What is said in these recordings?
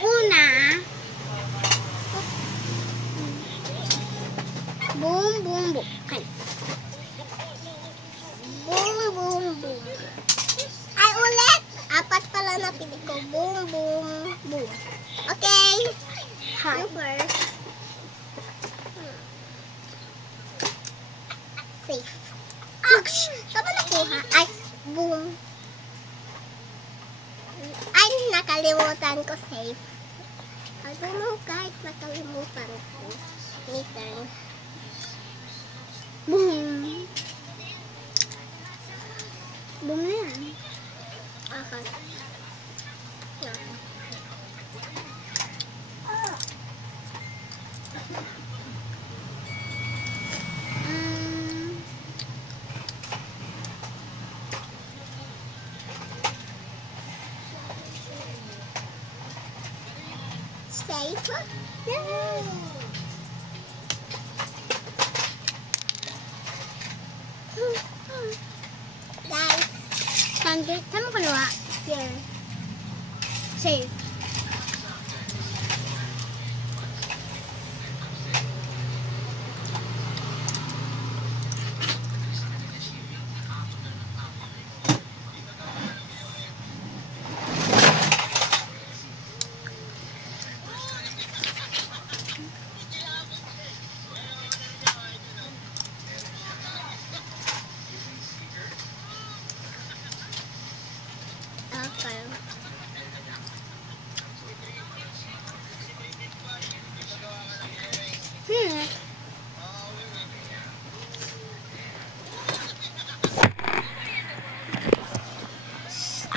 una, boom, boom, boom. Okay. Boom, boom, boom. Ay, ulit. 4 pala na pili ko. Boom, boom, boom. Okay. You first. Safe. Saan ba nakuha? Ay, boom. Ay, nakalimutan ko safe. I don't know guys, nakalimutan ko. Meter. Boom. Boom na yan. Okay. Safe? Yeah. Guys, saan mo kalawa? Here. Safe.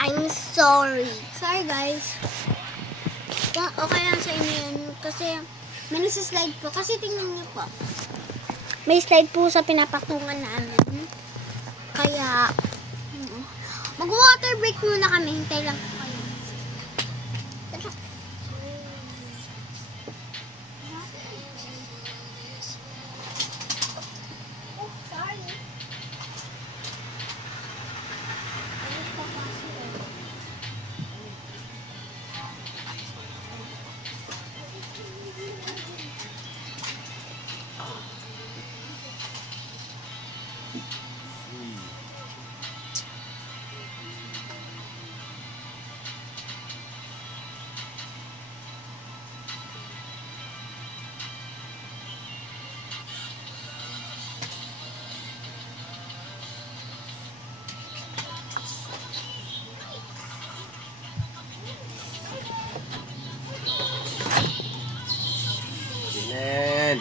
I'm sorry. Sorry guys. Okay lang sa inyo yun. Kasi may nasa-slide po. Kasi tingnan niyo po. May slide po sa pinapatungan namin. Kaya mag-water break muna kami. Hintay lang po kayo. Jalen.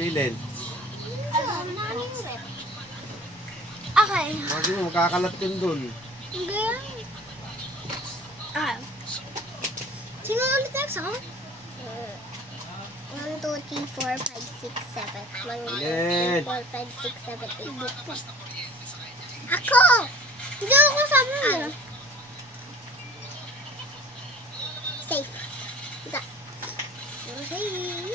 Jalen. Okay. Sabi mo, makakalat yun dun. Hindi. Sino ulit next, ha? 1, 2, 3, 4, 5, 6, 7. 1, 2, 3, 4, 5, 6, 7, 8. Ako! Hindi ako sabi mo. Safe. Ika. Safe.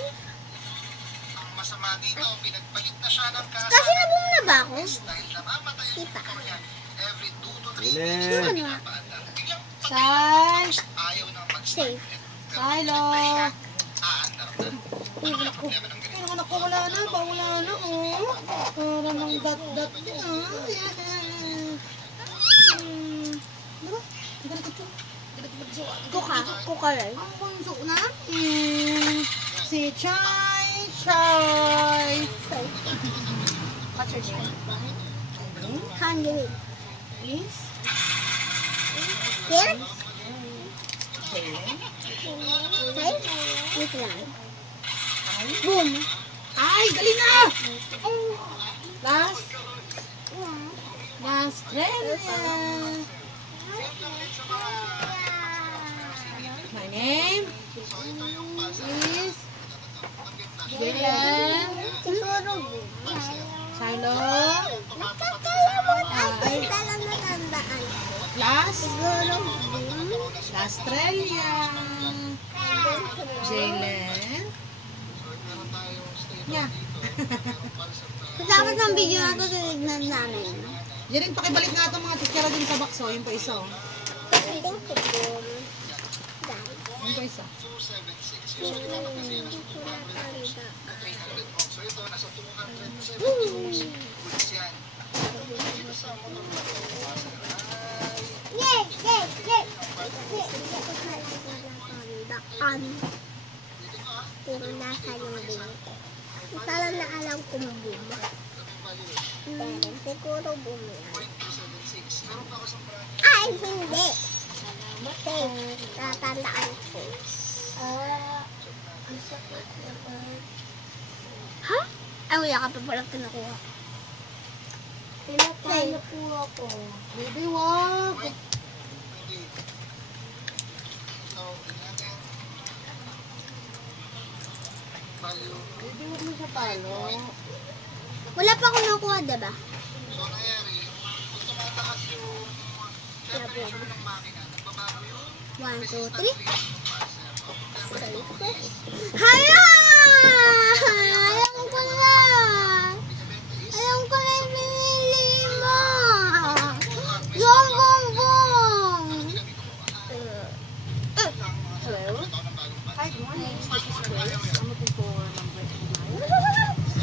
Masama dito, pinagpalit na siya ng kasa. Kasi nabung na ba ako? Dahil namamatay ang Ipa. motor niya every 2 to 3 Jalen. minutes. Ano? Biglang Sai! ayaw nang Safe. Silo! aandar na. Ano ba problema ng ganito? Pero anak ko, wala na. Wala na, oh. Para ng dat-dat niya. Diba? Ganito po. Kuka lang. Ang bunso na. Si Chai. Chai. What's your name? Hungry. Please? Here? Jalen? Safe? Wait lang. Boom. Ay, dali na! Last. Australia. My name is Jalen. Siguro boom. Silo. Nakakalabot. Ay, isa lang natandaan. Last. Siguro boom. Australia. Jalen. niya. Tapos ng video na to, tinignan namin. Yan rin, pakibalik nga itong mga tikara din sa box, oh. Yung pa isa, oh. Thank you, Boom. Yung pa isa. Yay! Yay! Yay! Pero nasa yung din. Parang naalam kong boom. Pero siguro boom yan. Ay, hindi. Kasi tatandaan ko. Ha? Ay, wala ka pa palang kinukuha. Pinatay po ako. Baby, wag! Baby, wag mo siya palo. Wala pa akong nakuha, diba? So, nangyari, kung tumataas yung temperature ng makina, nagbabago yung 1, 2, 3. resistance. Hala! Alam ko na! Alam ko na yung pinili mo! Yung bongbong! Hello? Hi, good morning. This is Grace. I'm looking for number 9.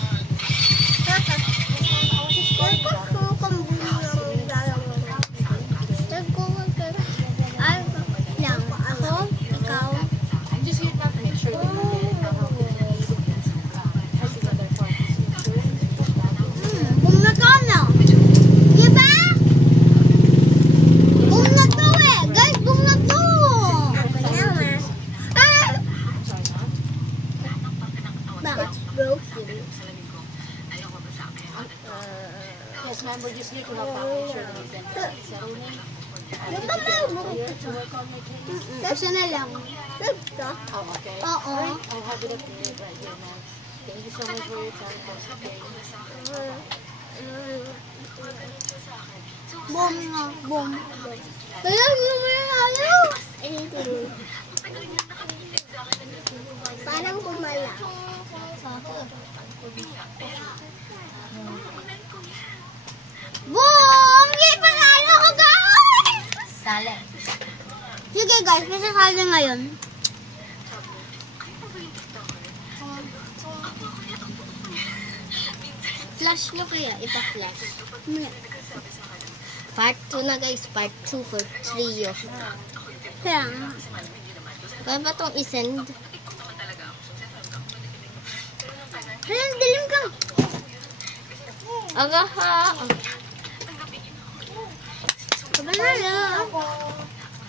I'm just here to make sure that you get the help that you need as another party. Boom na to, no? Diba? Boom na to eh! Guys, boom na to! Ah! Bakit broke? Yes, ma'am, we're just here to help out make sure that you can settle in. Yung ba may Here to work on your case. Kasi na lang. Ito? Oh, okay. Oo. I'll have it updated right here, ma'am. Thank you so much for your time. Okay. Boom nga, boom. Kaya naman tayo. Parang kumala. Boom! Hindi pa lalo ko, guys! Sale. Sige, guys. May sasali ngayon. Flash nyo kaya, ipa-flash. Part 2 na guys, part 2 for trio. Kaya nga. Kaya ba itong isend? Halang dilim ka. Aga ha!